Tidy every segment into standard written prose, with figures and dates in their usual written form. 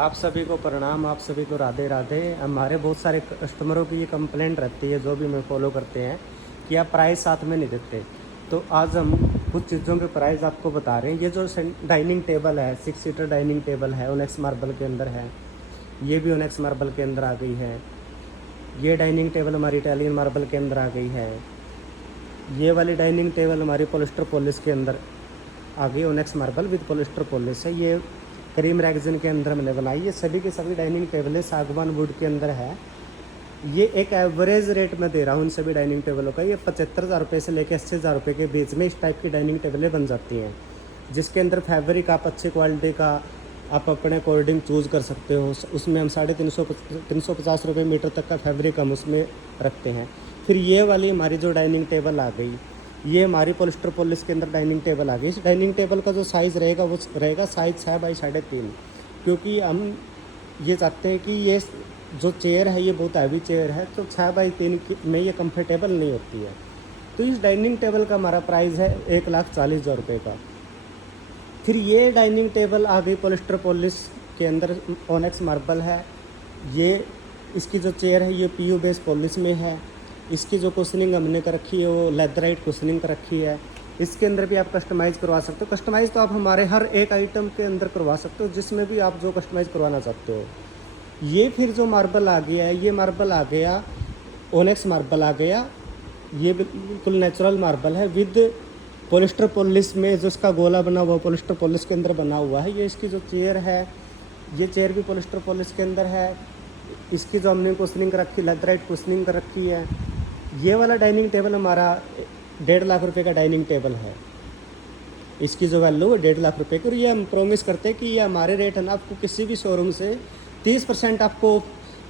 आप सभी को प्रणाम, आप सभी को राधे राधे। हमारे बहुत सारे कस्टमरों की ये कंप्लेंट रहती है, जो भी हमें फॉलो करते हैं, कि आप प्राइस साथ में नहीं देते। तो आज हम कुछ चीज़ों के प्राइस आपको बता रहे हैं। ये जो डाइनिंग टेबल है, 6 सीटर डाइनिंग टेबल है, ओनेक्स मार्बल के अंदर है। ये भी ओनेक्स मार्बल के अंदर आ गई है। ये डाइनिंग टेबल हमारी इटालियन मार्बल के अंदर आ गई है। ये वाली डाइनिंग टेबल हमारी पॉलिस्टर पॉलिश के अंदर आ गई। ओनेक्स मार्बल विद पॉलिस्टर पॉलिश है। ये क्रीम रेगजिन के अंदर मैंने बनाई। ये सभी की सभी डाइनिंग टेबलें सागवान वुड के अंदर है। ये एक एवरेज रेट में दे रहा हूँ इन सभी डाइनिंग टेबलों का। ये 75,000 रुपये से लेकर 80,000 रुपये के बीच में इस टाइप की डाइनिंग टेबलें बन जाती हैं, जिसके अंदर फैब्रिक आप अच्छी क्वालिटी का आप अपने अकॉर्डिंग चूज़ कर सकते हो। उसमें हम 350 रुपये मीटर तक का फैब्रिक हम उसमें रखते हैं। फिर ये वाली हमारी जो डाइनिंग टेबल आ गई, ये हमारी पॉलिस्टर पॉलिश के अंदर डाइनिंग टेबल आ गई। इस डाइनिंग टेबल का जो साइज़ रहेगा वो रहेगा साइज़ 6 बाई 3.5, क्योंकि हम ये चाहते हैं कि ये जो चेयर है ये बहुत हैवी चेयर है, तो 6 बाई 3 में ये कंफर्टेबल नहीं होती है। तो इस डाइनिंग टेबल का हमारा प्राइस है 1,40,000 रुपये का। फिर ये डाइनिंग टेबल आ गई पॉलिस्टर पॉलिश के अंदर, ओनेक्स मार्बल है। ये इसकी जो चेयर है ये पीयू बेस पॉलिश में है। इसकी जो कुशनिंग हमने कर रखी है वो लेदराइट कुशनिंग कर रखी है। इसके अंदर भी आप कस्टमाइज़ करवा सकते हो। कस्टमाइज़ तो आप हमारे हर एक आइटम के अंदर करवा सकते हो, जिसमें भी आप जो कस्टमाइज़ करवाना चाहते हो। ये फिर जो मार्बल आ गया है, ये मार्बल आ गया ओनेक्स मार्बल आ गया। ये बिल्कुल नेचुरल मार्बल है विद पॉलिस्टर पॉलिश में, जो इसका गोला बना हुआ पॉलिस्टर पॉलिश के अंदर बना हुआ है। ये इसकी जो चेयर है, ये चेयर भी पॉलिस्टर पॉलिश के अंदर है। इसकी जो हमने कुशनिंग कर रखी, लेदराइट कुशनिंग कर रखी है। ये वाला डाइनिंग टेबल हमारा 1.5 लाख रुपए का डाइनिंग टेबल है। इसकी जो वैल्यू है 1.5 लाख रुपए की। और ये हम प्रॉमिस करते हैं कि ये हमारे रेट है ना, आपको किसी भी शोरूम से 30% आपको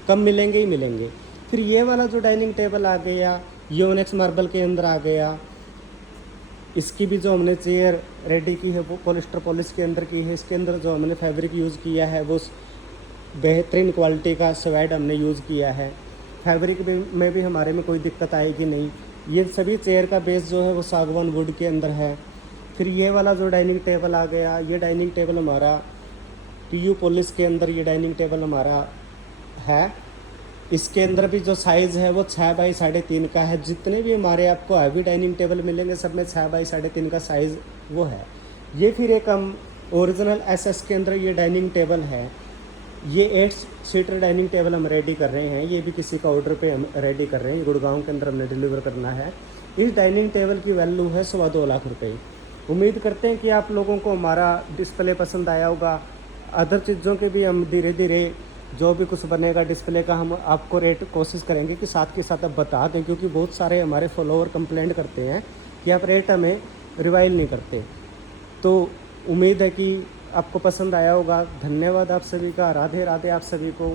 कम मिलेंगे ही मिलेंगे। फिर ये वाला जो डाइनिंग टेबल आ गया, ये ओनेक्स मार्बल के अंदर आ गया। इसकी भी जो हमने चेयर रेडी की है वो पॉलिस्टर पॉलिश के अंदर की है। इसके अंदर जो हमने फैब्रिक यूज़ किया है वो बेहतरीन क्वालिटी का स्वेड हमने यूज़ किया है। फैब्रिक में भी हमारे में कोई दिक्कत आएगी नहीं। ये सभी चेयर का बेस जो है वो सागवान वुड के अंदर है। फिर ये वाला जो डाइनिंग टेबल आ गया, ये डाइनिंग टेबल हमारा पीयू पॉलिश के अंदर ये डाइनिंग टेबल हमारा है। इसके अंदर भी जो साइज़ है वो 6 बाई 3.5 का है। जितने भी हमारे आपको हैवी डाइनिंग टेबल मिलेंगे सब में 6 बाई 3.5 का साइज़ वो है। ये फिर एक हम ओरिजिनल एसएस के अंदर ये डाइनिंग टेबल है। ये 8 सीटर डाइनिंग टेबल हम रेडी कर रहे हैं। ये भी किसी का ऑर्डर पे हम रेडी कर रहे हैं। गुड़गांव के अंदर हमने डिलीवर करना है। इस डाइनिंग टेबल की वैल्यू है 2.25 लाख रुपये। उम्मीद करते हैं कि आप लोगों को हमारा डिस्प्ले पसंद आया होगा। अदर चीज़ों के भी हम धीरे धीरे जो भी कुछ बनेगा डिस्प्ले का हम आपको रेट कोशिश करेंगे कि साथ के साथ अब बता दें, क्योंकि बहुत सारे हमारे फॉलोअर कंप्लेंट करते हैं कि आप रेट हमें रिवाइल नहीं करते। तो उम्मीद है कि आपको पसंद आया होगा। धन्यवाद आप सभी का। राधे राधे आप सभी को।